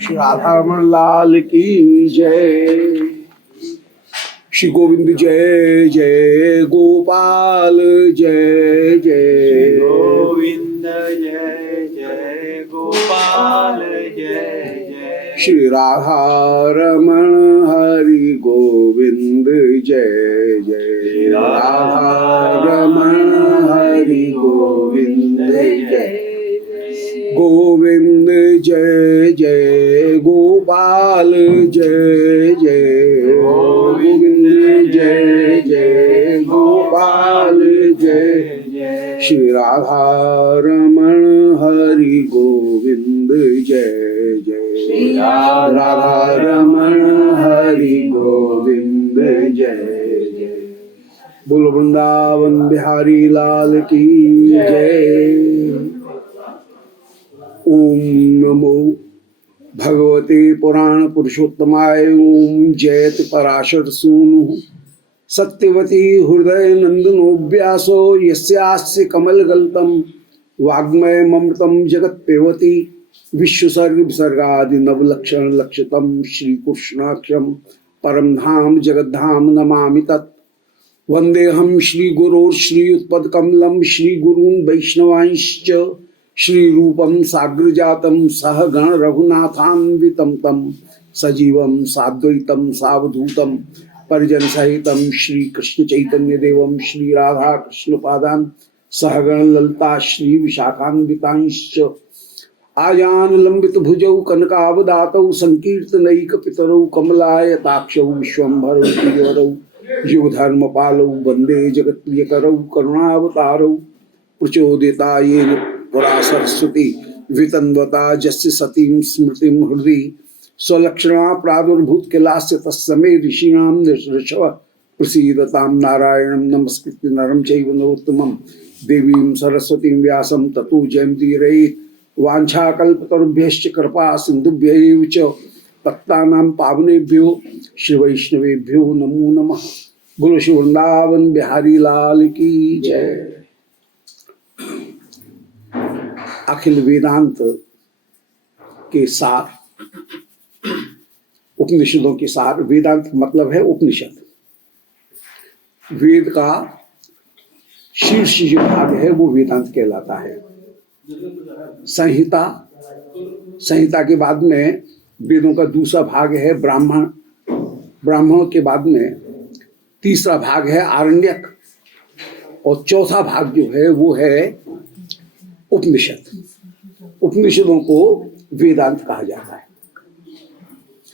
श्री राधारमण लाल की जय। श्री गोविंद जय जय गोपाल जय जय गोविंद जय जय गोपाल जय जय। श्री राधारमण हरि गोविंद जय जय राधारमण हरि गोविंद जय। गोविंद जय जय गोपाल जय जय गोविंद जय जय गोपाल जय जय। श्री राधारमण हरि गोविंद जय जय राधारमण हरि गोविंद जय जय। बोलो वृंदावन बिहारी लाल की जय। ओम नमो भगवते पुराण पुरुषोत्तमाय। ओम जयत पराशर सूनु सत्यवती हृदय नंदनो व्यासो यस्यास्य कमलगल्तम वाग्मय ममृतम जगत पेवती। विश्वसर्ग विसर्गादि नवलक्षण लक्षितम श्रीकृष्णाक्षरम परम धाम जगद्धाम नमामि तत्। वंदेहम श्रीगुरोर्श्रीयुत्पदकमलं श्रीगुरून् वैष्णवांश्च श्रीरूपं साग्रजातं सहगण रघुनाथान्वितं तं सजीवं साद्वैतं सावधूतं परिजन सहितं श्रीकृष्ण चैतन्य देवं श्री राधा कृष्ण पादान् सहगण ललिता श्री विशाखान्वितांश्च आजान लंबित भुजौ कनकावदातौ संकीर्तनैक पितरौ कमलायताक्षौ विश्वम्भरौ प्रियवरौ युगधर्म पालौ वंदे जगत्प्रियकरौ करुणावतारौ प्रचोदिता येन पुरा सरस्वती वितन्वता जस्य सतीं स्मृतिं हृदि स्वलक्षणा प्रादुर्भूत किलास्य तस्मै ऋषीणां ऋषभ प्रसीदतां नारायणं नमस्कृत्य नरं चैव नरोत्तमं देवीं सरस्वतीं व्यासं ततो जयन्तीरयेत्। वाञ्छाकल्पतरुभ्यश्च कृपा सिन्धुभ्यैव च पत्तानां पावनेभ्यो श्री वैष्णवेभ्यो नमो नमः। बोलो श्री वृंदावन बिहारी लाल की जय। अखिल वेदांत के सार, उपनिषदों के सार। वेदांत मतलब है उपनिषद। वेद का शीर्ष जो भाग है वो वेदांत कहलाता है। संहिता, संहिता के बाद में वेदों का दूसरा भाग है ब्राह्मण। ब्राह्मणों के बाद में तीसरा भाग है आरण्यक और चौथा भाग जो है वो है उपनिषद। उपनिषदों को वेदांत कहा जाता है।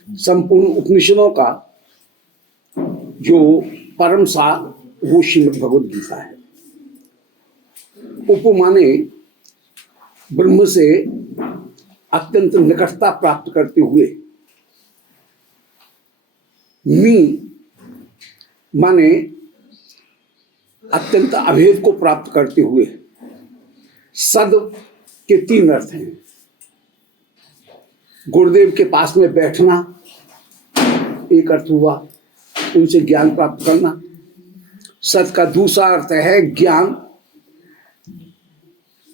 संपूर्ण उपनिषदों का जो परम सार वो श्रीमद् भगवद गीता है। उप माने ब्रह्म से अत्यंत निकटता प्राप्त करते हुए, मी माने अत्यंत अभेद को प्राप्त करते हुए। सद के तीन अर्थ हैं। गुरुदेव के पास में बैठना एक अर्थ हुआ, उनसे ज्ञान प्राप्त करना। सत का दूसरा अर्थ है ज्ञान।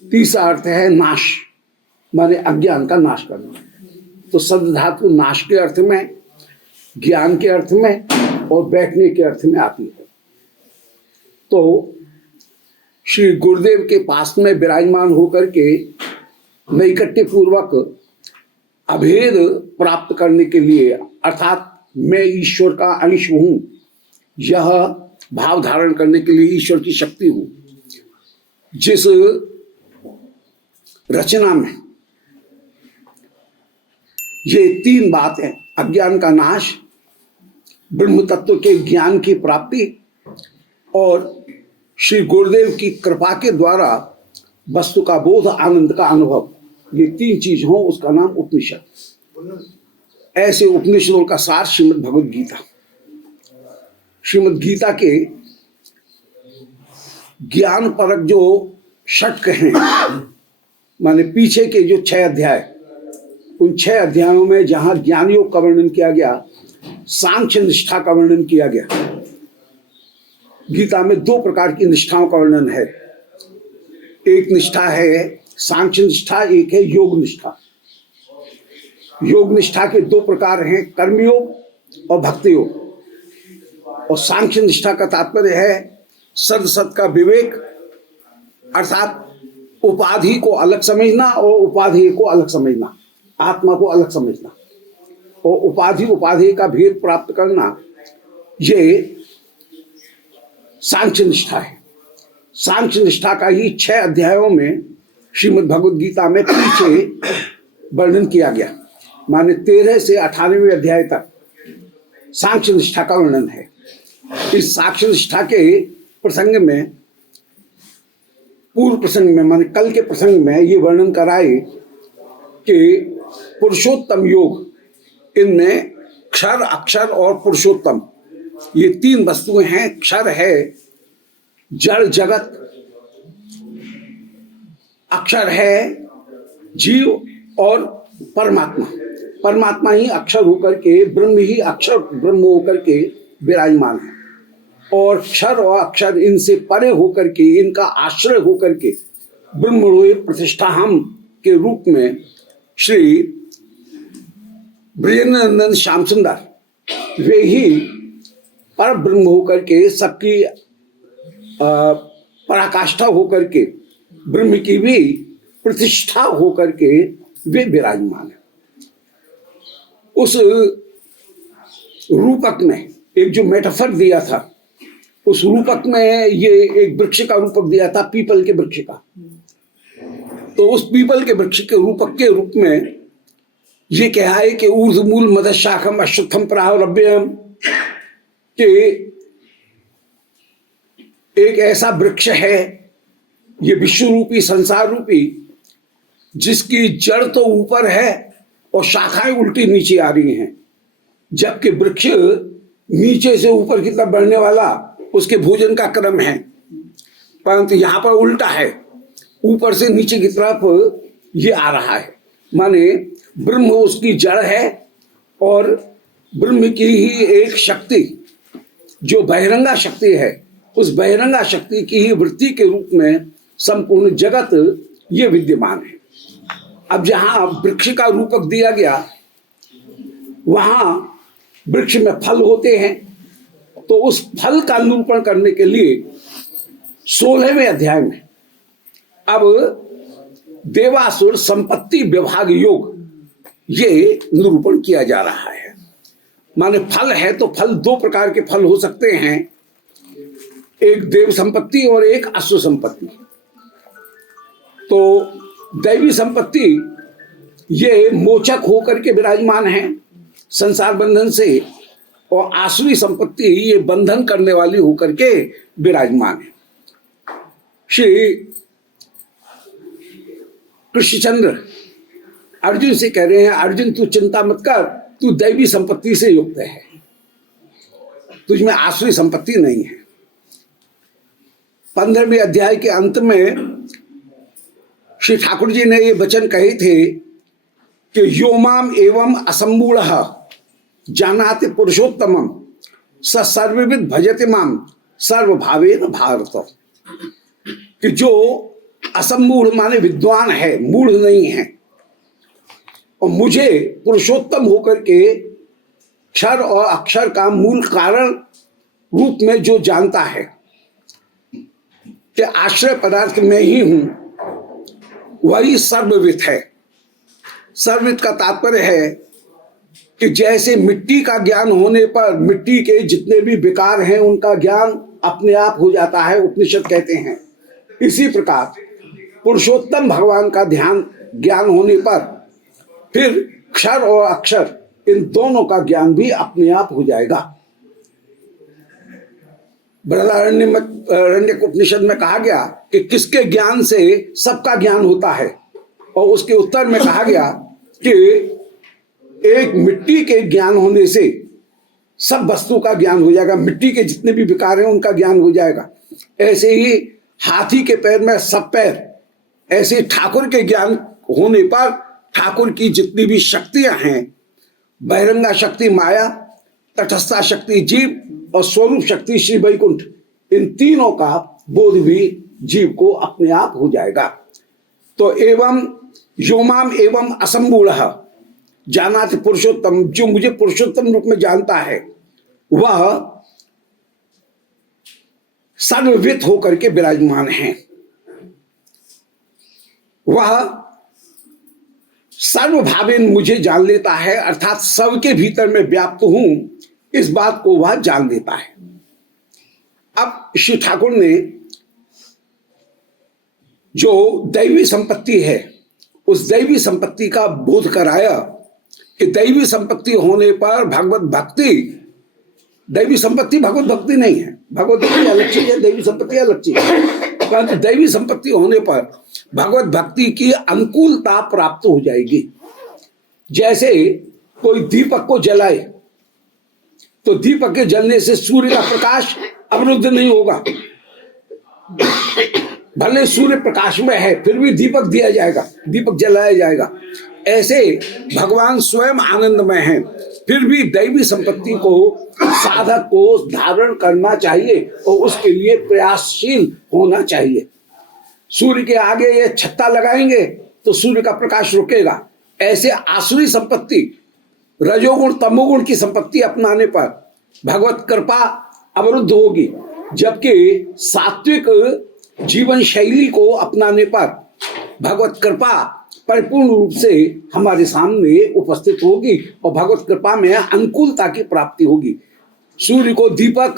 तीसरा अर्थ है नाश, माने अज्ञान का नाश करना। तो सद धातु नाश के अर्थ में, ज्ञान के अर्थ में और बैठने के अर्थ में आती है। तो श्री गुरुदेव के पास में विराजमान होकर के नैकट्य पूर्वक अभेद प्राप्त करने के लिए, अर्थात मैं ईश्वर का अंश हूं, यह भाव धारण करने के लिए ईश्वर की शक्ति हूं। जिस रचना में ये तीन बातें, अज्ञान का नाश, ब्रह्म तत्व के ज्ञान की प्राप्ति और श्री गुरुदेव की कृपा के द्वारा वस्तु का बोध, आनंद का अनुभव, ये तीन चीज हो उसका नाम उपनिषद। ऐसे उपनिषदों का सार श्रीमद् भगवद गीता। श्रीमद् गीता के ज्ञान परक जो षटक हैं, माने पीछे के जो 6 अध्याय, उन 6 अध्यायों में जहां ज्ञान योग का वर्णन किया गया, सांख्य निष्ठा का वर्णन किया गया। गीता में 2 प्रकार की निष्ठाओं का वर्णन है। एक निष्ठा है सांख्य निष्ठा, एक है योग निष्ठा। योग निष्ठा के दो प्रकार हैं, कर्मयोग और भक्ति योग। और सांख्य निष्ठा का तात्पर्य है सद सत का विवेक, अर्थात उपाधि को अलग समझना और उपाधि को अलग समझना, आत्मा को अलग समझना और उपाधि का भेद प्राप्त करना, ये सांख्य निष्ठा है। सांख्य निष्ठा का ही 6 अध्यायों में श्रीमद् भगवद गीता में पीछे वर्णन किया गया, माने 13 से 98वें अध्याय तक सांख्य निष्ठा का वर्णन है। इस सांख्य निष्ठा के प्रसंग में, पूर्व प्रसंग में, माने कल के प्रसंग में ये वर्णन कराए कि पुरुषोत्तम योग, इनमें क्षर, अक्षर और पुरुषोत्तम, ये 3 वस्तुएं हैं। क्षर है जड़ जगत, अक्षर है जीव और परमात्मा। परमात्मा ही अक्षर होकर के, ब्रह्म ही अक्षर ब्रह्म होकर के विराजमान है। और क्षर और अक्षर इनसे परे होकर के, इनका आश्रय होकर के ब्रह्मणोय प्रतिष्ठा हम के रूप में श्री ब्रजेंद्रनंदन श्याम सुंदर वे ही पर ब्रह्म होकर के, सबकी पराकाष्ठा होकर के, ब्रह्म की भी प्रतिष्ठा होकर के वे विराजमान है। उस रूपक में एक जो मेटाफर दिया था, उस रूपक में ये एक वृक्ष का रूपक दिया था, पीपल के वृक्ष का। तो उस पीपल के वृक्ष के रूपक के रूप में ये कहा है कि ऊर्ध्वमूल मदशाखम अश्वत्थम प्राहुरभ्यम, कि एक ऐसा वृक्ष है, ये विश्व रूपी, संसार रूपी, जिसकी जड़ तो ऊपर है और शाखाएं उल्टी नीचे आ रही हैं, जबकि वृक्ष नीचे से ऊपर की तरफ बढ़ने वाला उसके भोजन का क्रम है, परंतु यहां पर उल्टा है, ऊपर से नीचे की तरफ ये आ रहा है। माने ब्रह्म उसकी जड़ है और ब्रह्म की ही एक शक्ति जो बहिरंगा शक्ति है, उस बहिरंगा शक्ति की ही वृत्ति के रूप में संपूर्ण जगत ये विद्यमान है। अब जहां वृक्ष का रूपक दिया गया, वहां वृक्ष में फल होते हैं, तो उस फल का निरूपण करने के लिए 16वें अध्याय में अब देवासुर संपत्ति विभाग योग ये निरूपण किया जा रहा है। माने फल है तो फल 2 प्रकार के फल हो सकते हैं, एक देव संपत्ति और एक असुर संपत्ति। तो दैवी संपत्ति ये मोचक होकर के विराजमान है संसार बंधन से, और आसुरी संपत्ति ये बंधन करने वाली होकर के विराजमान है। श्री कृष्णचंद्र अर्जुन से कह रहे हैं, अर्जुन तू चिंता मत कर, तू दैवी संपत्ति से युक्त है, तुझमें आसुरी संपत्ति नहीं है। 15वें अध्याय के अंत में श्री ठाकुर जी ने ये वचन कहे थे कि योमाम एवं असंबूढ़ जानाति पुरुषोत्तमम स सर्वविद भजति माम सर्वभावेन भारत, कि जो असंबूढ़ माने विद्वान है, मूढ़ नहीं है, और मुझे पुरुषोत्तम होकर के क्षर और अक्षर का मूल कारण रूप में जो जानता है कि आश्रय पदार्थ में ही हूं, वही सर्वविद है। सर्वविद का तात्पर्य है कि जैसे मिट्टी का ज्ञान होने पर मिट्टी के जितने भी विकार हैं उनका ज्ञान अपने आप हो जाता है, उपनिषद कहते हैं, इसी प्रकार पुरुषोत्तम भगवान का ज्ञान होने पर फिर क्षर और अक्षर इन दोनों का ज्ञान भी अपने आप हो जाएगा। बृहदारण्यक उपनिषद में कहा गया कि किसके ज्ञान से सबका ज्ञान होता है, और उसके उत्तर में कहा गया कि एक मिट्टी के ज्ञान होने से सब वस्तु का ज्ञान हो जाएगा, मिट्टी के जितने भी विकार हैं उनका ज्ञान हो जाएगा। ऐसे ही हाथी के पैर में सब पैर, ऐसे ठाकुर के ज्ञान होने पर ठाकुर की जितनी भी शक्तियां हैं, बहिरंगा शक्ति माया, तटस्था शक्ति जीव और स्वरूप शक्ति श्री वैकुंठ, इन तीनों का बोध भी जीव को अपने आप हो जाएगा। तो एवं योमाम एवं असंबूढ़ जानात पुरुषोत्तम, जो मुझे पुरुषोत्तम रूप में जानता है वह सर्ववित होकर के विराजमान है। वह सर्वभावेन मुझे जान लेता है, अर्थात सबके भीतर में व्याप्त हूं, इस बात को वह जान लेता है। अब श्री ठाकुर ने जो दैवी संपत्ति है उस दैवी संपत्ति का बोध कराया कि दैवी संपत्ति होने पर भगवत भक्ति, दैवी संपत्ति भगवत भक्ति नहीं है, भगवत भक्ति अलग चीज है, दैवी संपत्ति अलग चीज है, परंतु दैवी संपत्ति होने पर भगवत भक्ति की अनुकूलता प्राप्त हो जाएगी। जैसे कोई दीपक को जलाए तो दीपक के जलने से सूर्य का प्रकाश अवरुद्ध नहीं होगा, भले सूर्य प्रकाश में है फिर भी दीपक दिया जाएगा, दीपक जलाया जाएगा। ऐसे भगवान स्वयं आनंद में हैं, फिर भी दैवी संपत्ति को साधक को धारण करना चाहिए और उसके लिए प्रयासशील होना चाहिए। सूर्य के आगे ये छत्ता लगाएंगे तो सूर्य का प्रकाश रुकेगा। ऐसे आसुरी संपत्ति, रजोगुण तमोगुण की संपत्ति अपनाने पर भगवत कृपा अवरुद्ध होगी, जबकि सात्विक जीवन शैली को अपनाने पर भगवत कृपा परिपूर्ण रूप से हमारे सामने उपस्थित होगी और भगवत कृपा में अनुकूलता की प्राप्ति होगी। सूर्य को दीपक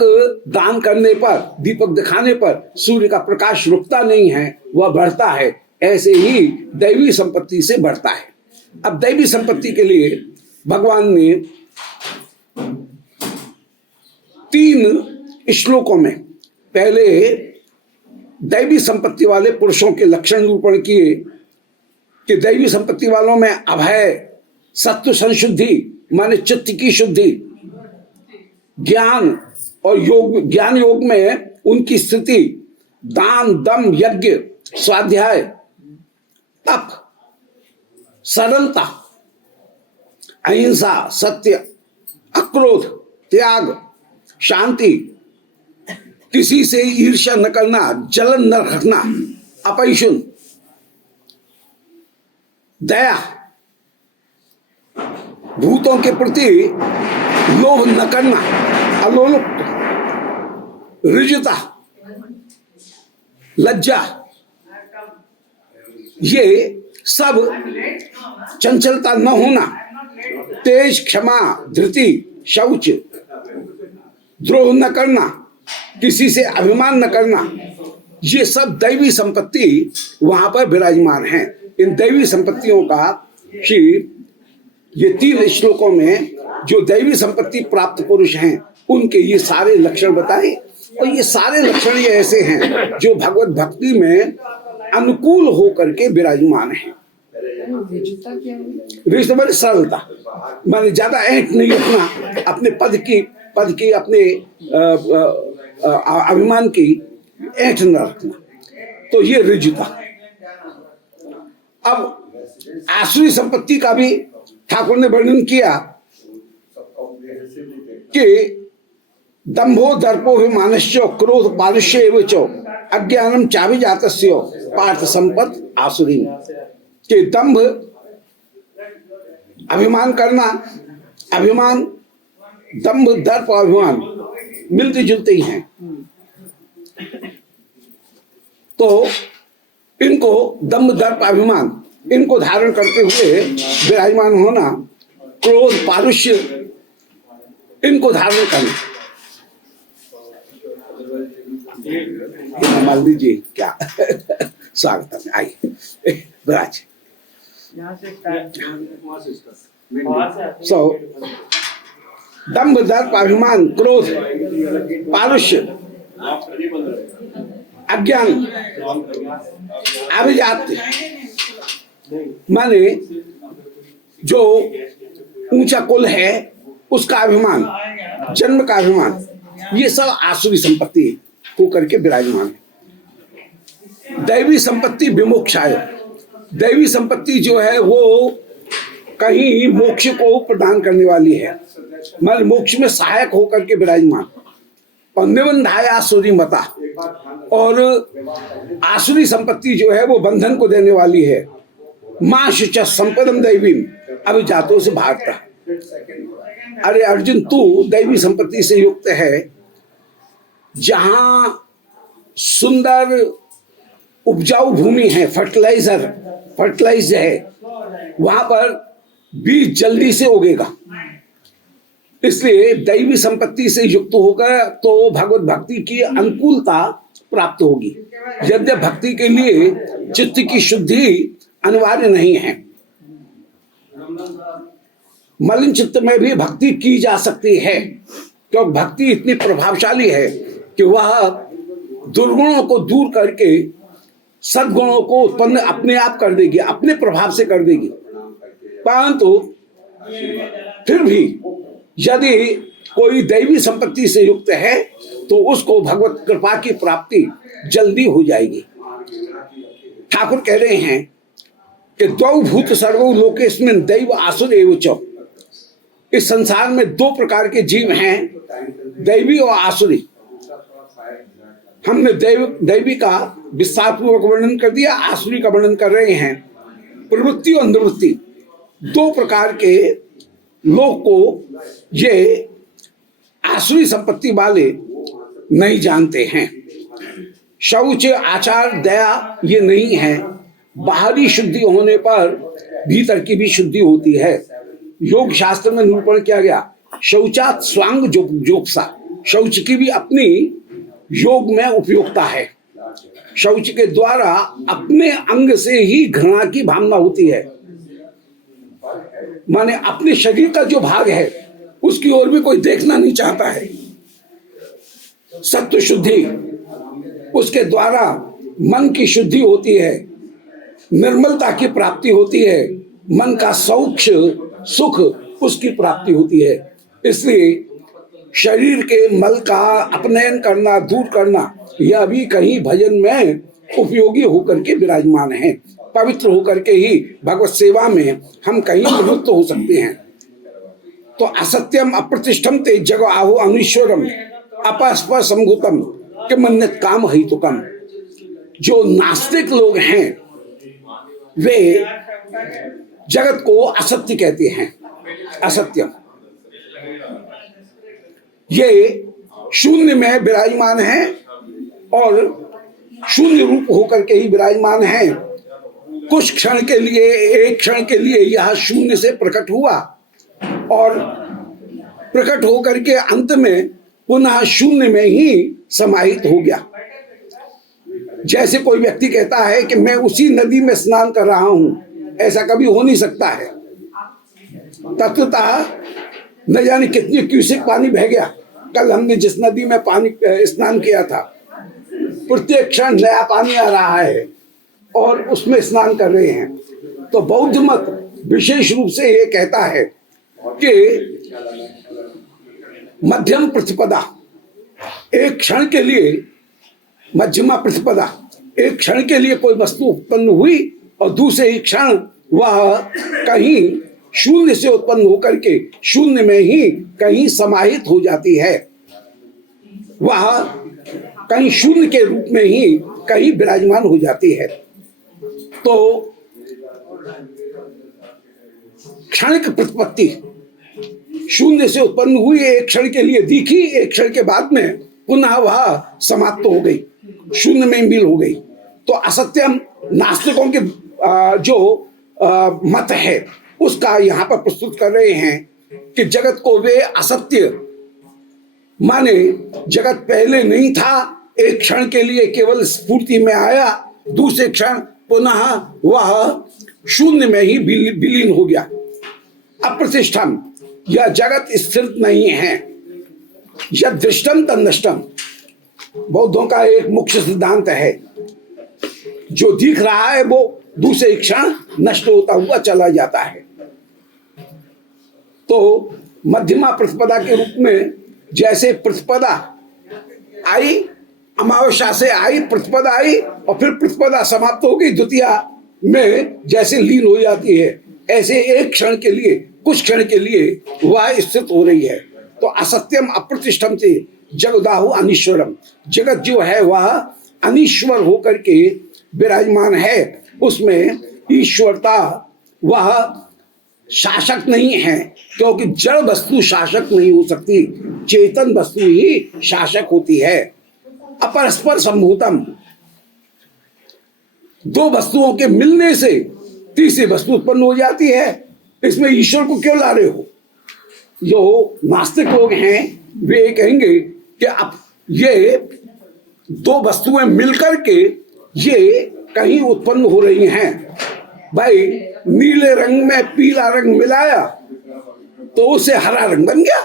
दान करने पर, दीपक दिखाने पर सूर्य का प्रकाश रुकता नहीं है, वह बढ़ता है। ऐसे ही दैवी संपत्ति से बढ़ता है। अब दैवी संपत्ति के लिए भगवान ने 3 श्लोकों में पहले दैवी संपत्ति वाले पुरुषों के लक्षण निरूपण किए कि दैवी संपत्ति वालों में अभय, सत्व संशुद्धि माने चित्त की शुद्धि, ज्ञान और योग, ज्ञान योग में उनकी स्थिति, दान दम यज्ञ स्वाध्याय तप सरलता अहिंसा सत्य अक्रोध त्याग शांति, किसी से ईर्ष्या न करना, जलन न रखना, अपैशुन, दया, भूतों के प्रति लोभ न करना, अलोलुप्त, ऋजुता, लज्जा, ये सब, चंचलता न होना, तेज, क्षमा, धृति, शौच, द्रोह न करना, किसी से अभिमान न करना, ये सब दैवी संपत्ति वहां पर विराजमान है। इन दैवी संपत्तियों का श्री ये 3 श्लोकों में जो दैवी संपत्ति प्राप्त पुरुष हैं उनके ये सारे लक्षण बताए, और ये सारे लक्षण ये ऐसे हैं जो भगवत भक्ति में अनुकूल होकर के विराजमान है। रिश्ते वाली सरलता माने ज्यादा ऐंठ नहीं उठना, अपने पद की अपने अभिमान की ऐंठ न रखना, तो ये ऋजुता। अब आसुरी संपत्ति का भी ठाकुर ने वर्णन किया कि दंभो दर्पो विमानश्च क्रोध पारुष्य एव च अज्ञानम चाभिजातस्य पार्थ संपत् आसुरी, कि दंभ अभिमान करना, अभिमान दंभ दर्प और अभिमान मिलते जुलते ही हैं, तो इनको दंभ दर्प अभिमान इनको धारण करते हुए विराजमान होना, क्रोध पारुष्य इनको धारण करना। मान लीजिए क्या स्वागत है, आइए विराज। दंभ दर्प अभिमान क्रोध पारुष्य अज्ञान अभिजात माने जो ऊंचा कुल है उसका अभिमान, जन्म का अभिमान, ये सब आसुरी संपत्ति होकर के विराजमान है। दैवी संपत्ति विमोक्षाय, दैवी संपत्ति जो है वो कहीं मोक्ष को प्रदान करने वाली है, माने मोक्ष में सहायक होकर के विराजमान। और निबंधाय आसुरी मता, और आसुरी संपत्ति जो है वो बंधन को देने वाली है। मां शुच संपदम दैवीम अभिजातों से भागता। अरे अर्जुन, तू दैवी संपत्ति से युक्त है। जहां सुंदर उपजाऊ भूमि है, फर्टिलाइज है, वहां पर बीज जल्दी से उगेगा। इसलिए दैवी संपत्ति से युक्त होकर तो भगवत भक्ति की अनुकूलता प्राप्त होगी। यद्यप भक्ति के लिए चित्त की शुद्धि अनिवार्य नहीं है, मलिन चित्त में भी भक्ति की जा सकती है, क्योंकि भक्ति इतनी प्रभावशाली है कि वह दुर्गुणों को दूर करके सद्गुणों को उत्पन्न अपने आप कर देगी, अपने प्रभाव से कर देगी। परंतु फिर भी यदि कोई दैवी संपत्ति से युक्त है तो उसको भगवत कृपा की प्राप्ति जल्दी हो जाएगी। ठाकुर कह रहे हैं कि द्वौ भूत सर्वो लोकेस्मिन् दैव आसुर एव च। इस संसार में दो प्रकार के जीव हैं, दैवी और आसुरी। हमने दैवी का विस्तार पूर्वक वर्णन कर दिया, आसुरी का वर्णन कर रहे हैं। प्रवृत्ति और निवृत्ति दो प्रकार के लोग को ये आसुरी संपत्ति वाले नहीं जानते हैं। शौच, आचार, दया ये नहीं है। बाहरी शुद्धि होने पर भीतर की भी शुद्धि होती है। योग शास्त्र में निरूपण किया गया, शौचात स्वांग जोक्सा। शौच की भी अपनी योग में उपयोगिता है। शौच के द्वारा अपने अंग से ही घृणा की भावना होती है, माने अपने शरीर का जो भाग है उसकी ओर भी कोई देखना नहीं चाहता है। सत्व शुद्धि, उसके द्वारा मन की शुद्धि होती है, निर्मलता की प्राप्ति होती है, मन का सौक्ष सुख उसकी प्राप्ति होती है। इसलिए शरीर के मल का अपनयन करना, दूर करना, यह भी कहीं भजन में उपयोगी होकर के विराजमान है। पवित्र होकर के ही भगवत सेवा में हम कहीं प्रवृत्त हो सकते हैं। तो असत्यम अप्रतिष्ठम ते जग आहु अनीश्वरम अपस्प संभूतम के मन्नत काम हितुकम। जो नास्तिक लोग हैं वे जगत को असत्य कहते हैं। असत्यम ये शून्य में विराजमान है और शून्य रूप होकर के ही विराजमान है। कुछ क्षण के लिए, एक क्षण के लिए यह शून्य से प्रकट हुआ और प्रकट होकर के अंत में पुनः शून्य में ही समाहित हो गया। जैसे कोई व्यक्ति कहता है कि मैं उसी नदी में स्नान कर रहा हूं, ऐसा कभी हो नहीं सकता है। तत्वतः न जाने कितने क्यूसेक पानी बह गया। कल हमने जिस नदी में पानी स्नान किया था, प्रत्येक क्षण नया पानी आ रहा है और उसमें स्नान कर रहे हैं। तो बौद्ध मत विशेष रूप से ये कहता है कि मध्यम प्रतिपदा, एक क्षण के लिए, मध्यमा प्रतिपदा, एक क्षण के लिए कोई वस्तु उत्पन्न हुई और दूसरे ही क्षण वह कहीं शून्य से उत्पन्न होकर के शून्य में ही कहीं समाहित हो जाती है। वह कहीं शून्य के रूप में ही कहीं विराजमान हो जाती है। तो क्षणिक प्रतिपत्ति, शून्य से उत्पन्न हुई, एक क्षण के लिए दिखी, एक क्षण के बाद में पुनः वह समाप्त हो गई, शून्य में मिल हो गई। तो असत्यम नास्तिकों के जो मत है उसका यहाँ पर प्रस्तुत कर रहे हैं कि जगत को वे असत्य माने। जगत पहले नहीं था, एक क्षण के लिए केवल स्फूर्ति में आया, दूसरे क्षण पुनः वह शून्य में ही विलीन हो गया। अप्रतिष्ठम, यह जगत स्थिर नहीं है। यह दृष्टम तन्नष्टम, बौद्धों का एक मुख्य सिद्धांत है। जो दिख रहा है वो दूसरे क्षण नष्ट होता हुआ चला जाता है। तो मध्यमा प्रतिपदा के रूप में जैसे प्रतिपदा आई, अमावस्या से आई, प्रतिपदा आई और फिर प्रतिपदा समाप्त हो गई, द्वितीया में जैसे लीन हो जाती है, ऐसे एक क्षण के लिए, कुछ क्षण के लिए वह स्थित हो रही है। तो असत्यम अप्रतिष्ठम से जगदाहु अनीश्वरम, जगत जो है वह अनीश्वर होकर के विराजमान है, उसमें ईश्वरता वह शासक नहीं है, क्योंकि जड़ वस्तु शासक नहीं हो सकती, चेतन वस्तु ही शासक होती है। अपरस्पर संभूतम, दो वस्तुओं के मिलने से तीसरी वस्तु उत्पन्न हो जाती है, इसमें ईश्वर को क्यों ला रहे हो? जो नास्तिक लोग हैं वे कहेंगे कि अब ये दो वस्तुएं मिलकर के ये कहीं उत्पन्न हो रही हैं। भाई नीले रंग में पीला रंग मिलाया तो उससे हरा रंग बन गया,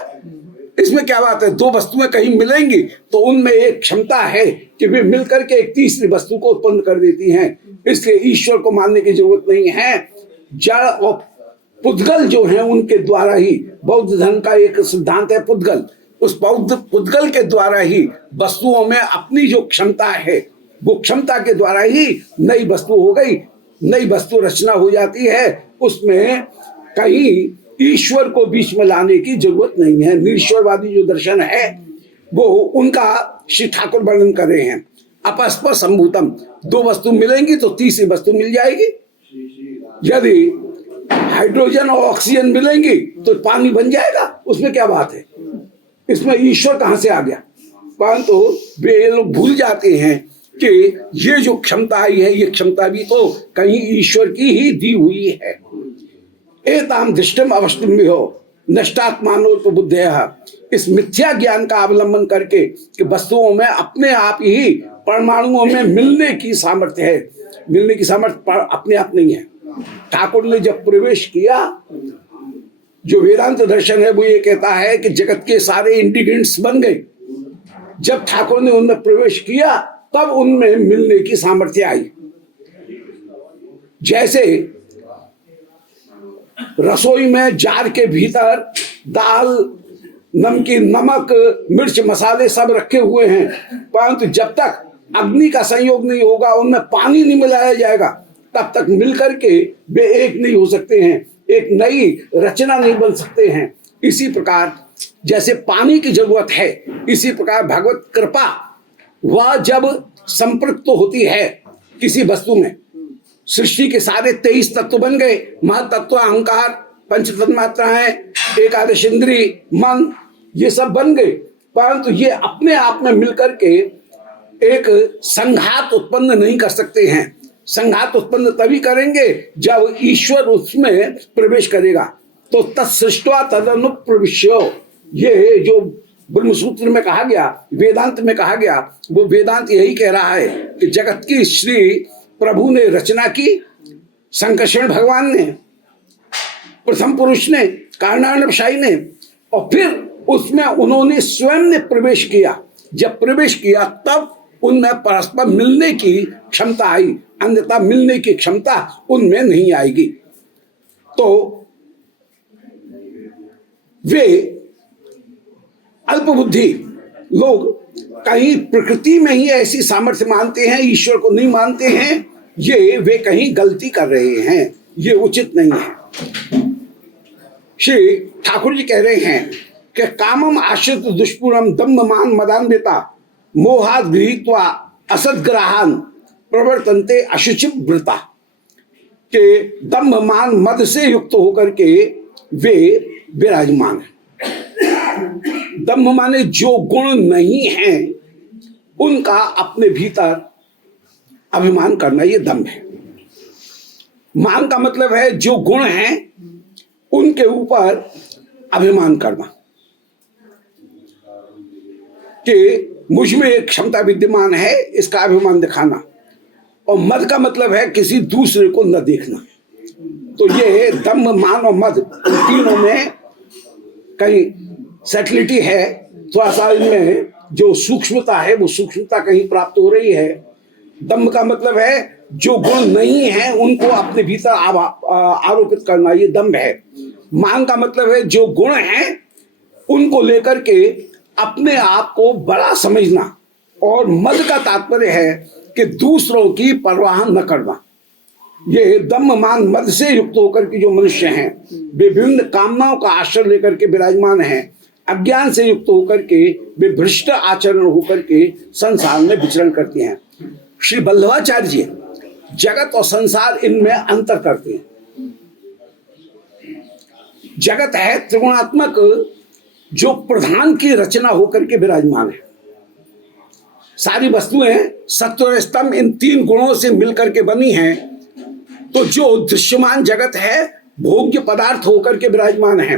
इसमें क्या बात है? दो वस्तुएं कहीं मिलेंगी तो उनमें एक क्षमता है कि वे मिलकर के एक तीसरी वस्तु को उत्पन्न कर देती हैं, इसलिए ईश्वर को मानने की जरूरत नहीं है। जड़ और पुद्गल जो है उनके द्वारा ही, बौद्ध धर्म का एक सिद्धांत है पुद्गल, उस बौद्ध पुद्गल के द्वारा ही वस्तुओं में अपनी जो क्षमता है वो क्षमता के द्वारा ही नई वस्तु हो गई, नई वस्तु रचना हो जाती है, उसमें कहीं ईश्वर को बीच में लाने की जरूरत नहीं है। निरीश्वरवादी जो दर्शन है वो उनका श्री ठाकुर वर्णन कर रहे हैं। अपस्पर संभूतम, दो वस्तु मिलेंगी तो तीसरी वस्तु मिल जाएगी। यदि हाइड्रोजन और ऑक्सीजन मिलेंगी तो पानी बन जाएगा, उसमें क्या बात है? इसमें ईश्वर कहां से आ गया? परंतु वे लोग भूल जाते हैं कि ये जो क्षमता आई है ये क्षमता भी तो कहीं ईश्वर की ही दी हुई है। एताम दृष्टम अवष्टम्य हो नष्टात्मानोपबुद्धयः, इस मिथ्या ज्ञान का अवलंबन करके कि वस्तुओं में अपने आप ही परमाणुओं में मिलने की सामर्थ्य है, मिलने की सामर्थ्य अपने आप नहीं है। ठाकुर ने जब प्रवेश किया, जो वेदांत दर्शन है वो ये कहता है कि जगत के सारे इंग्रीडिएंट्स बन गए। जब ठाकुर ने उनमें प्रवेश किया तब उनमें मिलने की सामर्थ्य आई। जैसे रसोई में जार के भीतर दाल, नमकीन, नमक, मिर्च, मसाले सब रखे हुए हैं, परंतु जब तक अग्नि का संयोग नहीं होगा, उनमें पानी नहीं मिलाया जाएगा, तब तक मिलकर के वे एक नहीं हो सकते हैं, एक नई रचना नहीं बन सकते हैं। इसी प्रकार जैसे पानी की जरूरत है, इसी प्रकार भगवत कृपा वह जब संपृक्त होती है किसी वस्तु में, सृष्टि के सारे 23 तत्व बन गए, महतत्व, अहंकार, पंच तन्मात्राएं, एकादश इंद्रिय, मन, ये सब बन गए, परंतु ये अपने आप में मिलकर के एक संघात उत्पन्न नहीं कर सकते हैं। संघात उत्पन्न तभी करेंगे जब ईश्वर उसमें प्रवेश करेगा। तो तत्सृष्ट्वा तदनुप्रविश्य, ये जो ब्रह्मसूत्र में कहा गया, वेदांत में कहा गया, वो वेदांत यही कह रहा है कि जगत की श्री प्रभु ने रचना की, संकर्षण भगवान ने, प्रथम पुरुष ने, कारणार्णवशाही ने, और फिर उसमें उन्होंने स्वयं ने प्रवेश किया। जब प्रवेश किया तब उनमें परस्पर मिलने की क्षमता आई, अन्यथा मिलने की क्षमता उनमें नहीं आएगी। तो वे अल्पबुद्धि लोग कहीं प्रकृति में ही ऐसी सामर्थ्य मानते हैं, ईश्वर को नहीं मानते हैं, ये वे कहीं गलती कर रहे हैं, ये उचित नहीं है। श्री ठाकुर जी कह रहे हैं कि कामम आश्रित दुष्पूरम दम्भमान मदान्विता मोहाद गृहीत्वा असद्ग्रहान प्रवर्तन्ते अशुचि व्रता, के दम्भ मान मद से युक्त होकर के वे विराजमान हैं। दम्भ माने जो गुण नहीं है उनका अपने भीतर अभिमान करना, ये दम्भ है। मान का मतलब है जो गुण हैं उनके ऊपर अभिमान करना, कि मुझ में एक क्षमता विद्यमान है, इसका अभिमान दिखाना। और मद का मतलब है किसी दूसरे को न देखना। तो ये दम्भ, मान और मद, तीनों में कहीं सेटलिटी है, थोड़ा सा इनमें जो सूक्ष्मता है वो सूक्ष्मता कहीं प्राप्त हो रही है। दम्भ का मतलब है जो गुण नहीं है उनको अपने भीतर आरोपित करना, ये दम्भ है। मान का मतलब है जो गुण हैं उनको लेकर के अपने आप को बड़ा समझना, और मद का तात्पर्य है कि दूसरों की परवाह न करना। ये दम्भ मान मद से युक्त होकर के जो मनुष्य हैं वे विभिन्न कामनाओं का आश्रय लेकर के विराजमान हैं। अज्ञान से युक्त होकर के वे भ्रष्ट आचरण होकर के संसार में विचरण करते हैं। श्री वल्लभाचार्य जी जगत और संसार इनमें अंतर करते हैं। जगत है त्रिगुणात्मक, जो प्रधान की रचना होकर के विराजमान है। सारी वस्तुएं सत्व और स्तंभ इन तीन गुणों से मिलकर के बनी हैं। तो जो दृश्यमान जगत है भोग्य पदार्थ होकर के विराजमान है,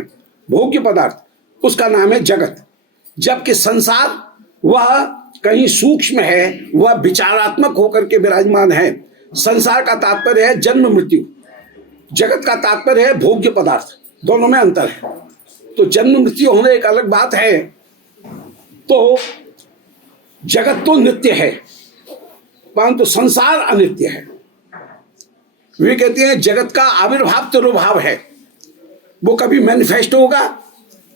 भोग्य पदार्थ, उसका नाम है जगत। जबकि संसार वह कहीं सूक्ष्म है, वह विचारात्मक होकर के विराजमान है। संसार का तात्पर्य है जन्म मृत्यु, जगत का तात्पर्य है भोग्य पदार्थ। दोनों में अंतर है। तो जन्म मृत्यु होने एक अलग बात है। तो जगत तो नित्य है परंतु संसार अनित्य है। वे कहते हैं जगत का आविर्भाव तिरोभाव है, वो कभी मैनिफेस्ट होगा,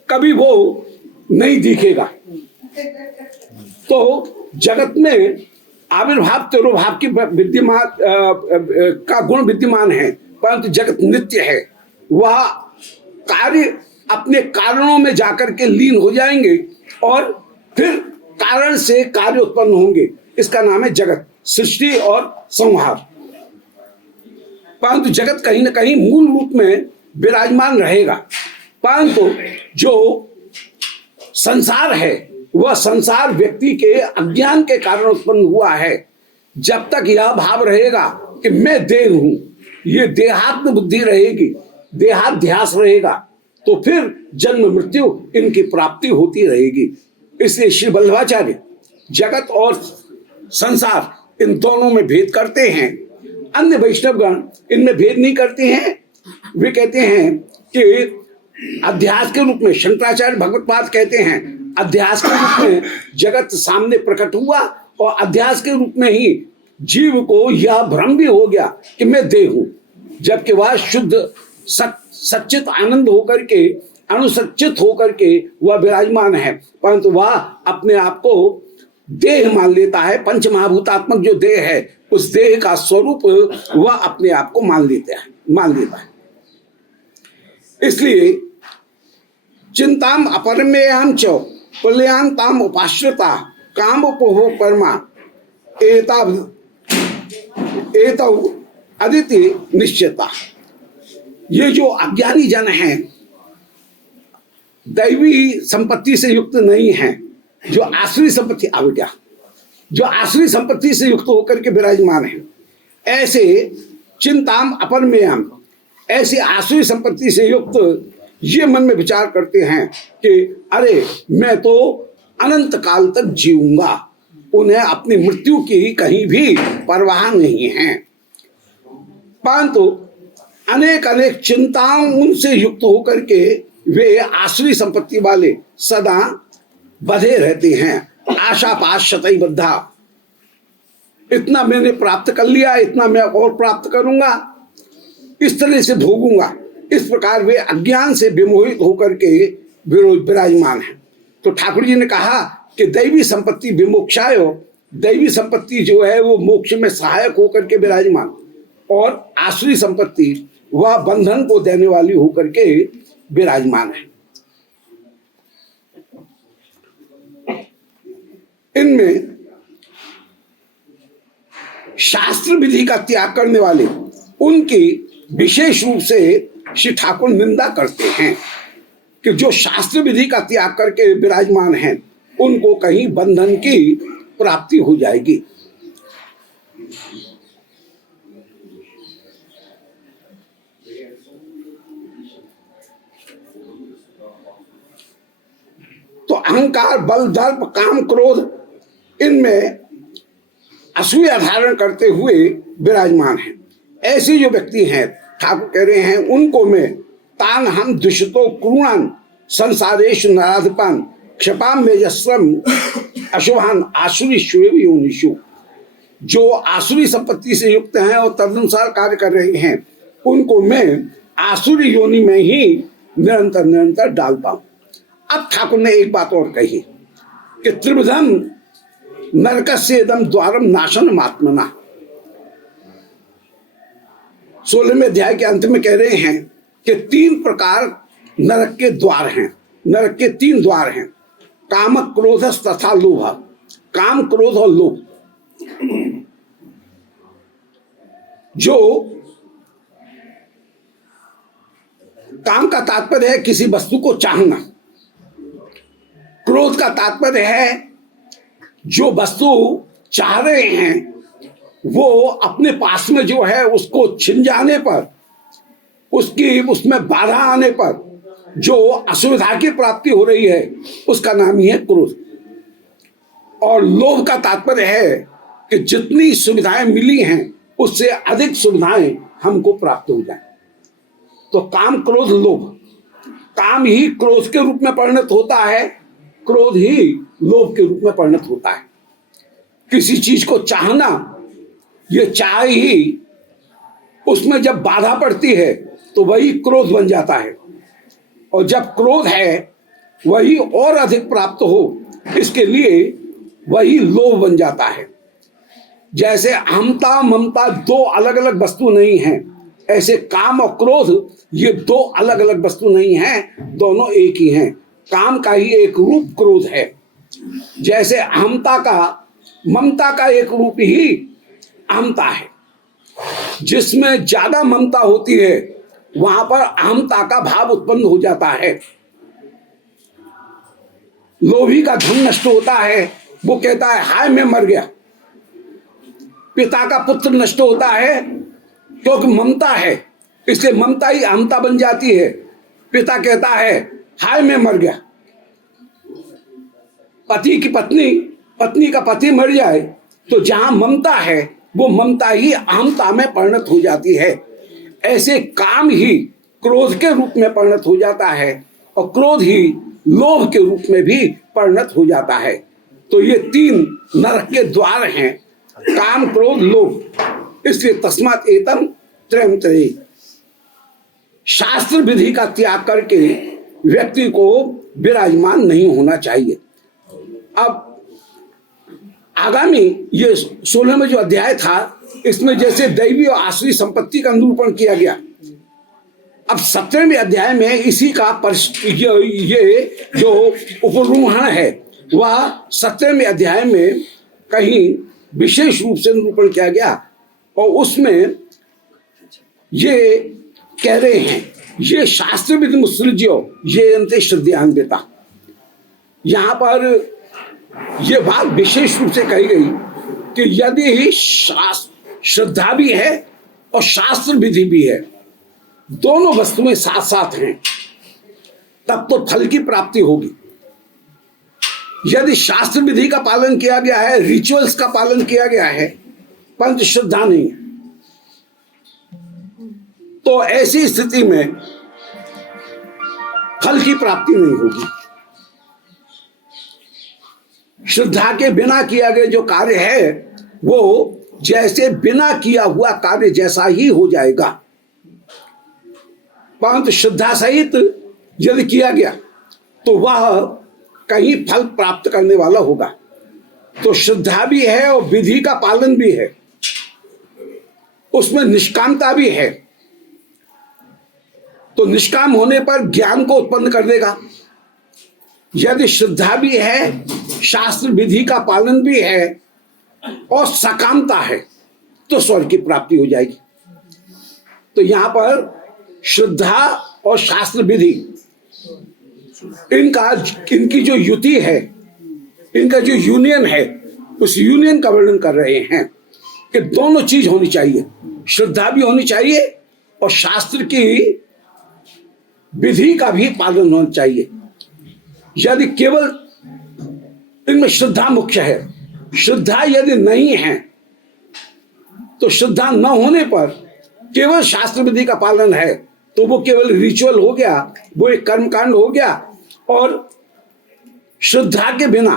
कभी वो नहीं दिखेगा। तो जगत में आविर्भाव तिरोभाव की विद्यमान का गुण विद्यमान है, परंतु जगत नित्य है। वह कार्य अपने कारणों में जाकर के लीन हो जाएंगे और फिर कारण से कार्य उत्पन्न होंगे। इसका नाम है जगत, सृष्टि और संहार। परंतु जगत कहीं ना कहीं मूल रूप में विराजमान रहेगा। परंतु जो संसार है वह संसार व्यक्ति के अज्ञान के कारण उत्पन्न हुआ है। जब तक यह भाव रहेगा कि मैं देह हूं, ये देहात्म बुद्धि रहेगी, देहाध्यास रहेगा, तो फिर जन्म मृत्यु इनकी प्राप्ति होती रहेगी। इसलिए श्री वल्लभाचार्य जगत और संसार इन दोनों में भेद करते हैं। अन्य वैष्णवगण इनमें भेद नहीं करते हैं। वे कहते हैं कि अध्यास के रूप में, शंकराचार्य भगवत्पाद कहते हैं अध्यास के रूप में जगत सामने प्रकट हुआ और अध्यास के रूप में ही जीव को यह भ्रम भी हो गया कि मैं देह हूं, जबकि वह शुद्ध सच्चित आनंद होकर के, अनुसच्चित होकर के वह विराजमान है। परंतु वह अपने आप को देह मान लेता है। पंच महाभूतात्मक जो देह है उस देह का स्वरूप वह अपने आप को मान लेता है। इसलिए चिंताम अपरमेयाम च प्रलयांताम उपाश्रिता काम उपभोग परमा एतौ अदिति निश्चिता। ये जो अज्ञानी जन हैं, दैवी संपत्ति से युक्त नहीं है, जो आसुरी संपत्ति अविद्या, जो आसुरी संपत्ति से युक्त होकर के विराजमान है, ऐसे चिंताम अपरमेयम, ऐसी आसुरी संपत्ति से युक्त ये मन में विचार करते हैं कि अरे मैं तो अनंत काल तक जीऊंगा। उन्हें अपनी मृत्यु की कहीं भी परवाह नहीं है। परंतु अनेक अनेक चिंताओं उनसे युक्त होकर के वे आसुरी संपत्ति वाले सदा बधे रहते हैं। आशा पाश शतई बद्धा, इतना मैंने प्राप्त कर लिया, इतना मैं और प्राप्त करूंगा, इस तरह से भोगूंगा। इस प्रकार वे अज्ञान से विमोहित होकर के विराजमान हैं। तो ठाकुर जी ने कहा कि दैवी संपत्ति विमोक्षाय, दैवी संपत्ति जो है वो मोक्ष में सहायक होकर के विराजमान, और आसुरी संपत्ति वह बंधन को देने वाली होकर के विराजमान है। इनमें शास्त्र विधि का त्याग करने वाले उनकी विशेष रूप से श्री ठाकुर निंदा करते हैं कि जो शास्त्र विधि का त्याग करके विराजमान हैं उनको कहीं बंधन की प्राप्ति हो जाएगी। तो अहंकार, बल, दर्प, काम, क्रोध इनमें असूया धारण करते हुए विराजमान हैं। ऐसे जो व्यक्ति हैं, ठाकुर कह रहे हैं उनको में तान हम दुष्टो क्रूणान संसारेश नाराधपान क्षपाम मेजस्रम अशुभान आसुरी योनिषु। जो आसुरी संपत्ति से युक्त हैं और तदनुसार कार्य कर रहे हैं उनको मैं आसुरी योनि में ही निरंतर निरंतर डालता हूं। अब ठाकुर ने एक बात और कही कि त्रिविधम नरकस्येदम द्वारम नाशनम आत्मना। 16वें अध्याय के अंत में कह रहे हैं कि 3 प्रकार नरक के द्वार हैं। नरक के 3 द्वार हैं, काम क्रोध तथा लोभ। काम, क्रोध और लोभ। जो काम का तात्पर्य है किसी वस्तु को चाहना, क्रोध का तात्पर्य है जो वस्तु चाह रहे हैं वो अपने पास में जो है उसको छिन जाने पर, उसमें बाधा आने पर जो असुविधा की प्राप्ति हो रही है उसका नाम ही है क्रोध। और लोभ का तात्पर्य है कि जितनी सुविधाएं मिली हैं उससे अधिक सुविधाएं हमको प्राप्त हो जाए। तो काम, क्रोध, लोभ। काम ही क्रोध के रूप में परिणत होता है, क्रोध ही लोभ के रूप में परिणत होता है। किसी चीज को चाहना, ये चाह ही उसमें जब बाधा पड़ती है तो वही क्रोध बन जाता है, और जब क्रोध है वही और अधिक प्राप्त हो इसके लिए वही लोभ बन जाता है। जैसे अहमता ममता 2 अलग अलग वस्तु नहीं हैं, ऐसे काम और क्रोध ये 2 अलग अलग वस्तु नहीं हैं, दोनों एक ही हैं। काम का ही एक रूप क्रोध है। जैसे अहमता का, ममता का एक रूप ही अहमता है। जिसमें ज्यादा ममता होती है वहां पर अहमता का भाव उत्पन्न हो जाता है। लोभी का धन नष्ट होता है, वो कहता है हाय मैं मर गया। पिता का पुत्र नष्ट होता है क्योंकि ममता है, इसलिए ममता ही अहमता बन जाती है। पिता कहता है हाय मैं मर गया। पति की पत्नी, पत्नी का पति मर जाए तो जहां ममता है वो ममता ही अहमता में परिणत हो जाती है। ऐसे काम ही क्रोध के रूप में परिणत हो जाता है और क्रोध ही लोभ के रूप में भी परिणत हो जाता है। तो ये 3 नरक के द्वार हैं, काम, क्रोध, लोभ। इसलिए तस्मात् एतम त्रयम त्रयी। शास्त्र विधि का त्याग करके व्यक्ति को विराजमान नहीं होना चाहिए। अब आगामी ये 16वां जो अध्याय था इसमें जैसे दैवी और आश्री संपत्ति का निरूपण किया गया। अब 17वें अध्याय में इसी का ये जो उपरूहण है वह 17वें अध्याय में कहीं विशेष रूप से निरूपण किया गया, और उसमें ये कह रहे हैं ये शास्त्र विधि मुत्सृज्यो ये अंते श्रद्धान्विता। यहां पर यह बात विशेष रूप से कही गई कि यदि ही श्रद्धा भी है और शास्त्र विधि भी है, दोनों वस्तुएं साथ साथ हैं, तब तो फल की प्राप्ति होगी। यदि शास्त्र विधि का पालन किया गया है, रिचुअल्स का पालन किया गया है, परंतु श्रद्धा नहीं है, तो ऐसी स्थिति में फल की प्राप्ति नहीं होगी। श्रद्धा के बिना किया गया जो कार्य है वो जैसे बिना किया हुआ कार्य जैसा ही हो जाएगा, परंतु श्रद्धा सहित यदि किया गया तो वह कहीं फल प्राप्त करने वाला होगा। तो श्रद्धा भी है और विधि का पालन भी है, उसमें निष्कामता भी है, तो निष्काम होने पर ज्ञान को उत्पन्न कर देगा। यदि श्रद्धा भी है, शास्त्र विधि का पालन भी है और सकामता है तो स्वर्ग की प्राप्ति हो जाएगी। तो यहां पर श्रद्धा और शास्त्र विधि इनकी जो युति है, इनका जो यूनियन है, उस यूनियन का वर्णन कर रहे हैं कि दोनों चीज होनी चाहिए, श्रद्धा भी होनी चाहिए और शास्त्र की विधि का भी पालन होना चाहिए। यदि केवल इनमें श्रद्धा मुख्य है, श्रद्धा यदि नहीं है तो श्रद्धा न होने पर केवल शास्त्र विधि का पालन है तो वो केवल रिचुअल हो गया, वो एक कर्मकांड हो गया, और श्रद्धा के बिना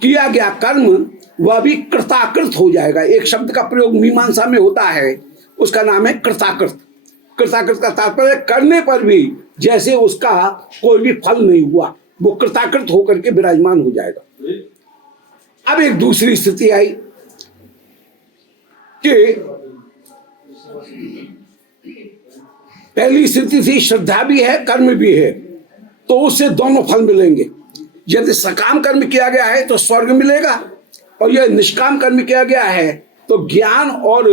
किया गया कर्म वह भी कृताकृत हो जाएगा। एक शब्द का प्रयोग मीमांसा में होता है, उसका नाम है कृताकृत। कृताकृत का तात्पर्य करने पर भी जैसे उसका कोई भी फल नहीं हुआ, वो कृताकृत होकर के विराजमान हो जाएगा। अब एक दूसरी स्थिति आई कि पहली स्थिति थी श्रद्धा भी है कर्म भी है, तो उससे दोनों फल मिलेंगे। यदि सकाम कर्म किया गया है तो स्वर्ग मिलेगा, और यह निष्काम कर्म किया गया है तो ज्ञान और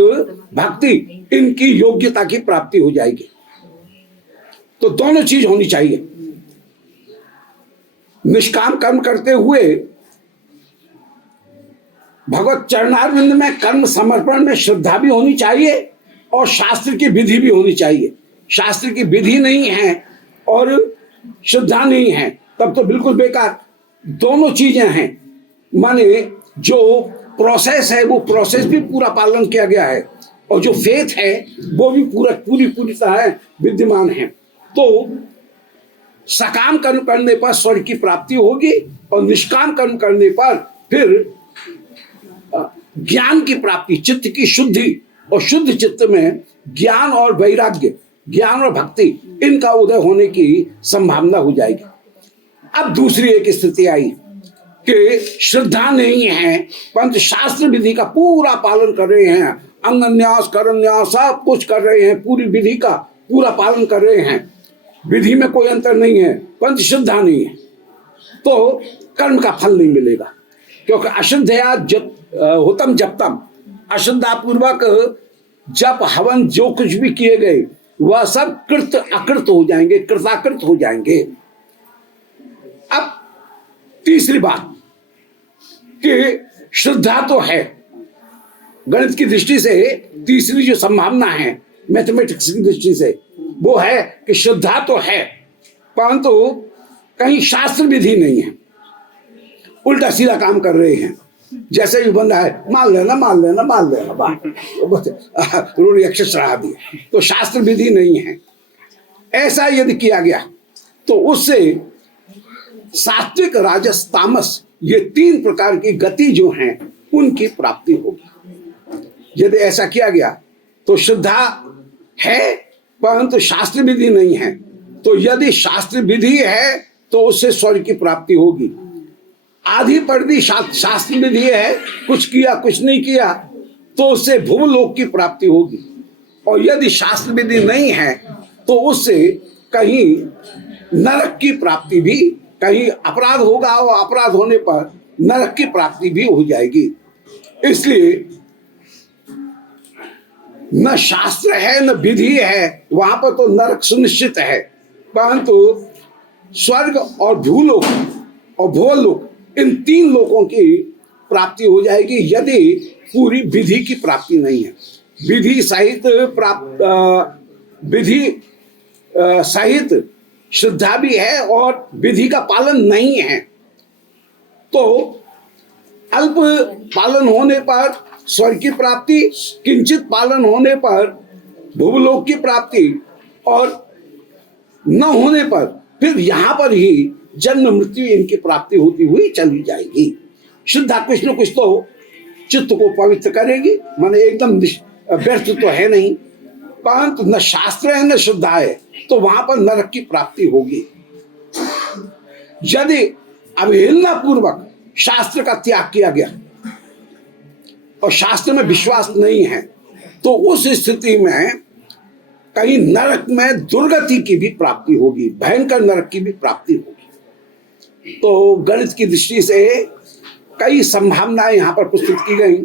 भक्ति इनकी योग्यता की प्राप्ति हो जाएगी। तो दोनों चीज होनी चाहिए। निष्काम कर्म करते हुए भगवत चरणारविंद में कर्म समर्पण में श्रद्धा भी होनी चाहिए और शास्त्र की विधि भी होनी चाहिए। शास्त्र की विधि नहीं है और श्रद्धा नहीं है तब तो बिल्कुल बेकार। दोनों चीजें हैं, माने जो प्रोसेस है वो प्रोसेस भी पूरा पालन किया गया है और जो फेथ है वो भी पूरी तरह विद्यमान है। तो सकाम कर्म करने पर स्वर्ग की प्राप्ति होगी और निष्काम कर्म करने पर फिर ज्ञान की प्राप्ति, चित्त की शुद्धि, और शुद्ध चित्त में ज्ञान और वैराग्य, ज्ञान और भक्ति इनका उदय होने की संभावना हो जाएगी। अब दूसरी एक स्थिति आई कि श्रद्धा नहीं है परंतु शास्त्र विधि का पूरा पालन कर रहे हैं, अंगन्यास करन्यास सब कुछ कर रहे हैं, पूरी विधि का पूरा पालन कर रहे हैं, विधि में कोई अंतर नहीं है परंतु श्रद्धा नहीं है, तो कर्म का फल नहीं मिलेगा। क्योंकि अश्रद्धया होतम जपतम, अश्रद्धा पूर्वक जप हवन जो कुछ भी किए गए वह सब कृत अकृत हो जाएंगे, कृताकृत हो जाएंगे। अब तीसरी बात कि श्रद्धा तो है, गणित की दृष्टि से तीसरी जो संभावना है मैथमेटिक्स की दृष्टि से वो है कि श्रद्धा तो है परंतु कहीं शास्त्र विधि नहीं है, उल्टा सीधा काम कर रहे हैं। जैसे भी बंदा है मान लेना रोड़ी अक्षर चढ़ा दिए, तो शास्त्र विधि नहीं है। ऐसा यदि किया गया तो उससे सात्विक राजस तामस ये तीन प्रकार की गति जो हैं उनकी प्राप्ति होगी। यदि ऐसा किया गया तो श्रद्धा है परंतु शास्त्र विधि नहीं है, तो यदि शास्त्र विधि है तो उससे स्वर्ग की प्राप्ति होगी। आधी पर्दी शास्त्र विधि है, कुछ किया कुछ नहीं किया, तो उससे भूलोक की प्राप्ति होगी। और यदि शास्त्र विधि नहीं है तो उससे कहीं नरक की प्राप्ति भी, कहीं अपराध होगा और अपराध होने पर नरक की प्राप्ति भी हो जाएगी। इसलिए न शास्त्र है न विधि है, वहां पर तो नरक सुनिश्चित है, परंतु स्वर्ग और भूलोक और भूलोक इन तीन लोकों की प्राप्ति हो जाएगी यदि पूरी विधि की प्राप्ति नहीं है। विधि सहित श्रद्धा भी है और विधि का पालन नहीं है, तो अल्प पालन होने पर स्वर्ग की प्राप्ति, किंचित पालन होने पर भूलोक की प्राप्ति, और न होने पर फिर यहां पर ही जन्म मृत्यु इनकी प्राप्ति होती हुई चली जाएगी। श्रद्धा कुछ न कुछ तो चित्त को पवित्र करेगी, माने एकदम व्यर्थ तो है नहीं, परंतु न शास्त्र है न श्रद्धा है तो वहां पर नरक की प्राप्ति होगी। यदि अवहेलना पूर्वक शास्त्र का त्याग किया गया और शास्त्र में विश्वास नहीं है तो उस स्थिति में कहीं नरक में दुर्गति की भी प्राप्ति होगी, भयंकर नरक की भी प्राप्ति होगी। तो गणित की दृष्टि से कई संभावनाएं यहां पर प्रस्तुत की गई।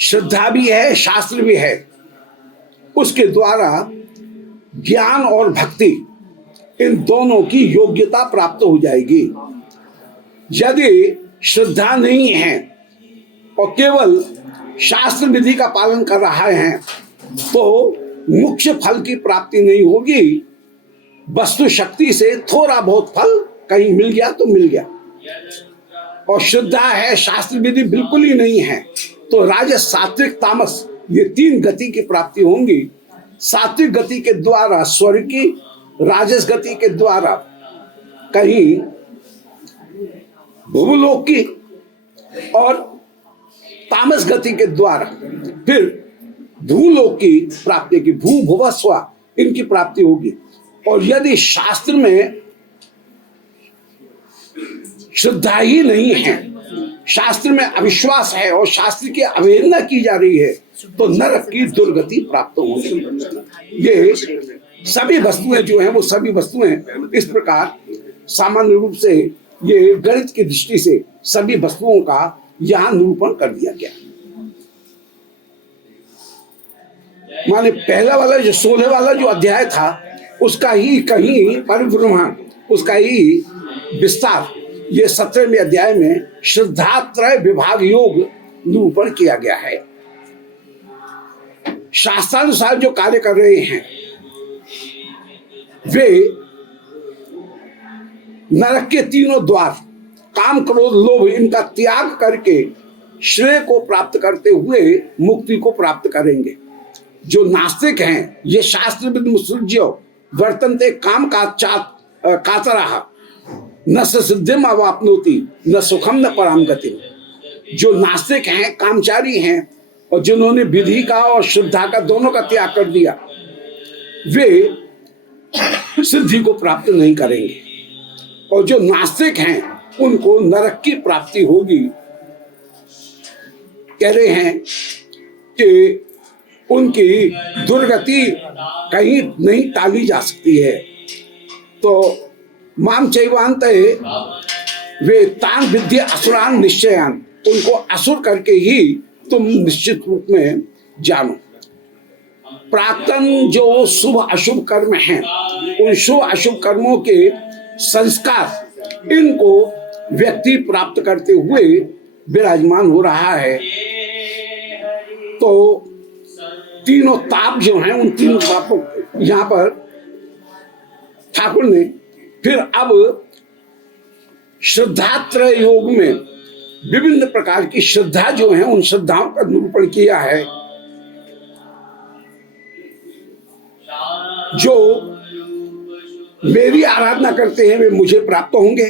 श्रद्धा भी है, शास्त्र भी है, उसके द्वारा ज्ञान और भक्ति इन दोनों की योग्यता प्राप्त हो जाएगी। यदि श्रद्धा नहीं है और केवल शास्त्र विधि का पालन कर रहा है तो मुख्य फल की प्राप्ति नहीं होगी, वस्तु शक्ति से थोड़ा बहुत फल कहीं मिल गया तो मिल गया। और श्रद्धा है, शास्त्र विधि बिल्कुल ही नहीं है, तो राजस सात्विक तामस ये तीन गति की प्राप्ति होंगी। सात्विक गति के द्वारा स्वर्ग की, राजस गति के द्वारा कहीं भूलोक की, और तामस गति के द्वारा फिर भूलोक की प्राप्ति की, भू भुवस्व इनकी प्राप्ति होगी। और यदि शास्त्र में श्रद्धा ही नहीं है, शास्त्र में अविश्वास है और शास्त्र की अवहेलना की जा रही है, तो नरक की दुर्गति प्राप्त होगी। ये सभी वस्तुएं जो हैं वो सभी वस्तुएं इस प्रकार सामान्य रूप से ये गणित की दृष्टि से सभी वस्तुओं का यहां निरूपण कर दिया गया। माने पहला वाला जो 16 वाला जो अध्याय था उसका ही कहीं परिभ्रमण, उसका ही विस्तार ये 17वें अध्याय में श्रद्धात्रय विभाग योग निरूपण किया गया है। शास्त्रानुसार जो कार्य कर रहे हैं वे नरक के तीनों द्वार काम, क्रोध, लोभ इनका त्याग करके श्रेय को प्राप्त करते हुए मुक्ति को प्राप्त करेंगे। जो नास्तिक हैं ये शास्त्र विद मुसृज्यो वर्तन्ते काम कातराः न सिद्धिम अवाप्नोति न सुखम न पराम गतिम। जो नास्तिक हैं, कामचारी हैं और जिन्होंने विधि का और श्रद्धा का दोनों का त्याग कर दिया वे सिद्धि को प्राप्त नहीं करेंगे। और जो नास्तिक हैं उनको नरक की प्राप्ति होगी। कह रहे हैं कि उनकी दुर्गति कहीं नहीं टाली जा सकती है। तो माम चैवान्त वे तान विद्य असुरान निश्चयान, उनको असुर करके ही तुम निश्चित रूप में जानो। प्राक्तन जो शुभ अशुभ कर्म हैं उन शुभ अशुभ कर्मों के संस्कार इनको व्यक्ति प्राप्त करते हुए विराजमान हो रहा है। तो तीनों ताप जो हैं उन तीनों तापों यहां पर ठाकुर ने फिर अब श्रद्धात्रय योग में विभिन्न प्रकार की श्रद्धा जो है उन श्रद्धाओं का निरूपण किया है। जो मेरी आराधना करते हैं वे मुझे प्राप्त होंगे।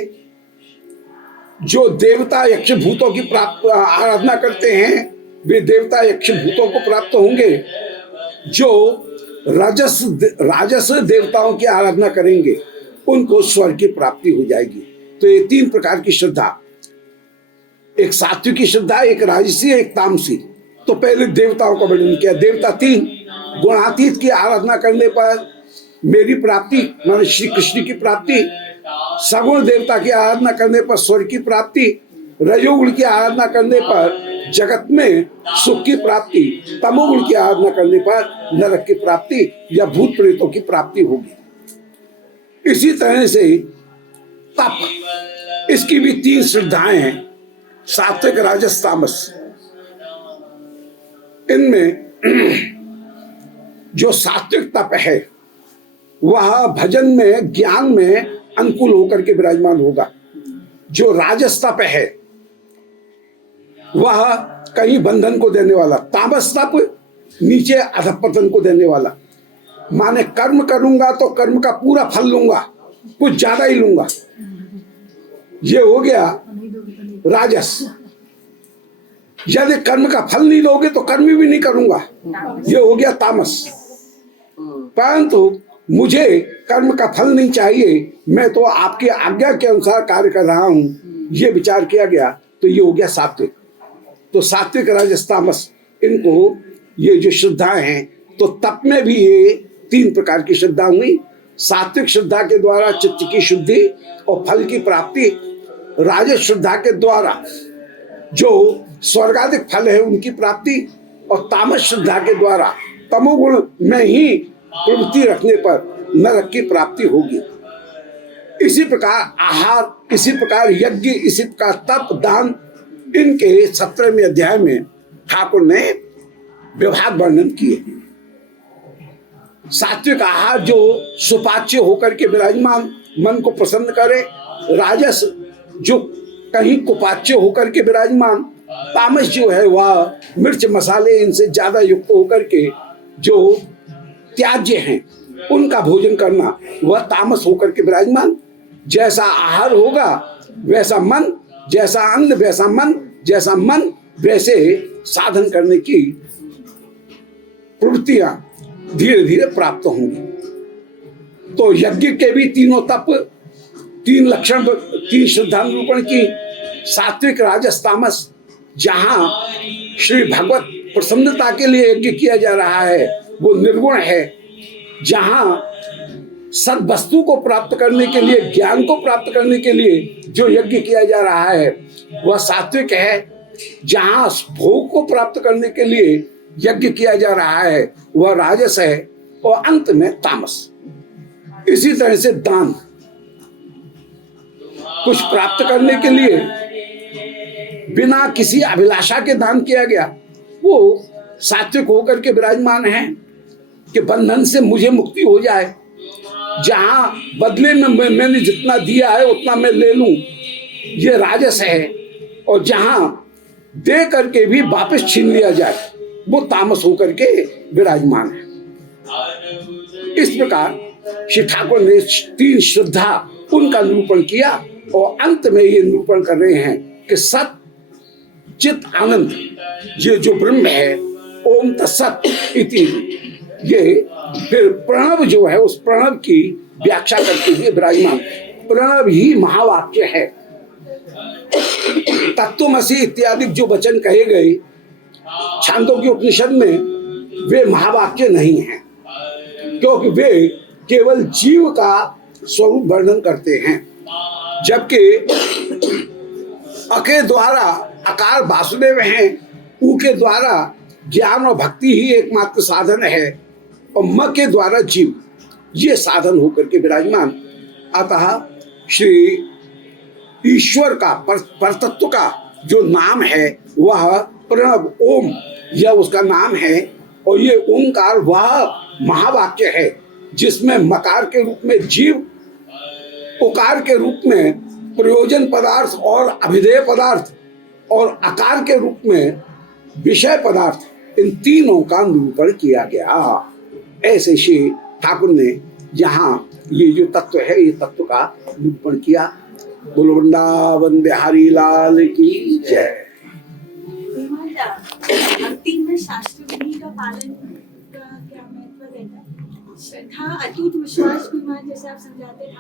जो देवता यक्ष भूतों की आराधना करते हैं वे देवता यक्ष भूतों को प्राप्त होंगे। जो राजस देवताओं की आराधना करेंगे उनको स्वर्ग की प्राप्ति हो जाएगी। तो ये तीन प्रकार की श्रद्धा, एक सात्विक की श्रद्धा, एक राजसी, एक तामसी। तो पहले देवताओं का वर्णन किया। देवता तीन, गुणातीत की आराधना करने पर मेरी प्राप्ति माने श्री कृष्ण की प्राप्ति, सगुण देवता की आराधना करने पर स्वर्ग की प्राप्ति, रजोगुण की आराधना करने पर जगत में सुख की प्राप्ति, तमोगुण की आराधना करने पर नरक की प्राप्ति या भूत प्रेतों की प्राप्ति होगी। इसी तरह से तप, इसकी भी तीन श्रद्धाएं हैं, सात्विक, राजस, तामस। इनमें जो सात्विक तप है वह भजन में, ज्ञान में अनुकूल होकर के विराजमान होगा। जो राजस तप है वह कहीं बंधन को देने वाला, तामस तप नीचे अधपतन को देने वाला। माने कर्म करूंगा तो कर्म का पूरा फल लूंगा, कुछ ज्यादा ही लूंगा, ये हो गया राजस। यदि कर्म का फल नहीं लोगे तो कर्म भी नहीं करूंगा, ये हो गया तामस। परंतु मुझे कर्म का फल नहीं चाहिए, मैं तो आपकी आज्ञा के अनुसार कार्य कर रहा हूं, ये विचार किया गया तो ये हो गया सात्विक। तो सात्विक, राजस, तामस, इनको ये जो श्रद्धाएं हैं, तो तप में भी ये तीन प्रकार की श्रद्धा हुई। सात्विक श्रद्धा के द्वारा चित्त की शुद्धि और फल की प्राप्ति, राजस श्रद्धा के द्वारा जो स्वर्गाधिक फल है उनकी प्राप्ति, और तामस श्रद्धा के द्वारा तमोगुण में ही प्रवृत्ति रखने पर नरक की प्राप्ति होगी। इसी प्रकार आहार, इसी प्रकार यज्ञ, इसी प्रकार तप, दान, इनके 17वें अध्याय में ठाकुर ने विभाग वर्णन किए। सात्विक आहार जो सुपाच्य होकर के विराजमान मन को प्रसन्न करे, राजस जो कहीं कुपाच्य होकर के विराजमान, तामस जो है वह मिर्च मसाले इनसे ज्यादा युक्त होकर के जो त्याज्य हैं उनका भोजन करना, वह तामस होकर के विराजमान। जैसा आहार होगा वैसा मन, जैसा अन्न वैसा मन, जैसा मन वैसे साधन करने की प्रवृत्तियां धीरे धीरे प्राप्त होंगी। तो यज्ञ के भी तीनों तप, तीन लक्षण, तीन श्रद्धा निरूपण की। सात्विक, राजस, तामस, जहां श्री भगवत प्रसन्नता के लिए यज्ञ किया जा रहा है वो निर्गुण है। जहां सद वस्तु को प्राप्त करने के लिए, ज्ञान को प्राप्त करने के लिए जो यज्ञ किया जा रहा है वह सात्विक है। जहां भोग को प्राप्त करने के लिए यज्ञ किया जा रहा है वह राजस है, और अंत में तामस। इसी तरह से दान, कुछ प्राप्त करने के लिए बिना किसी अभिलाषा के दान किया गया, वो सात्विक होकर के विराजमान है कि बंधन से मुझे मुक्ति हो जाए। जहां बदले में मैंने जितना दिया है उतना मैं ले लूं, ये राजस है। और जहां दे करके भी वापस छीन लिया जाए, वो तामस होकर के विराजमान है। इस प्रकार श्री ठाकुर ने 3 श्रद्धा उनका निरूपण किया, और अंत में ये निरूपण कर रहे हैं कि सत चित आनंद, ये जो ब्रह्म है, ओम तत्सत इति, ये फिर प्रणव जो है उस प्रणव की व्याख्या करते हुए विराजमान। प्रणव ही महावाक्य है। तत्वमसि इत्यादि जो वचन कहे गए छांदोग्य उपनिषद में, वे महावाक्य नहीं हैं, क्योंकि वे केवल जीव का स्वरूप वर्णन करते हैं। जबकि अके द्वारा आकार वासुदेव हैं, ऊ के द्वारा ज्ञान और भक्ति ही एकमात्र साधन है, और म के द्वारा जीव, ये साधन होकर के विराजमान। अतः श्री ईश्वर का परतत्व का जो नाम है वह प्रणव ओम, यह उसका नाम है। और ये ओंकार वह महावाक्य है जिसमें मकार के रूप में जीव, उकार के रूप में प्रयोजन पदार्थ और अभिधेय पदार्थ, और आकार के रूप में विषय पदार्थ, इन तीनों का निरूपण किया गया। ऐसे श्री ठाकुर ने यहाँ ये जो तत्व है, ये तत्व का निरूपण किया। बोलो वृंदावन बिहारी लाल की जय। भक्ति में शास्त्र विधि का पालन का क्या महत्व रहता है? श्रद्धा, अटूट विश्वास, जैसे आप समझाते हैं।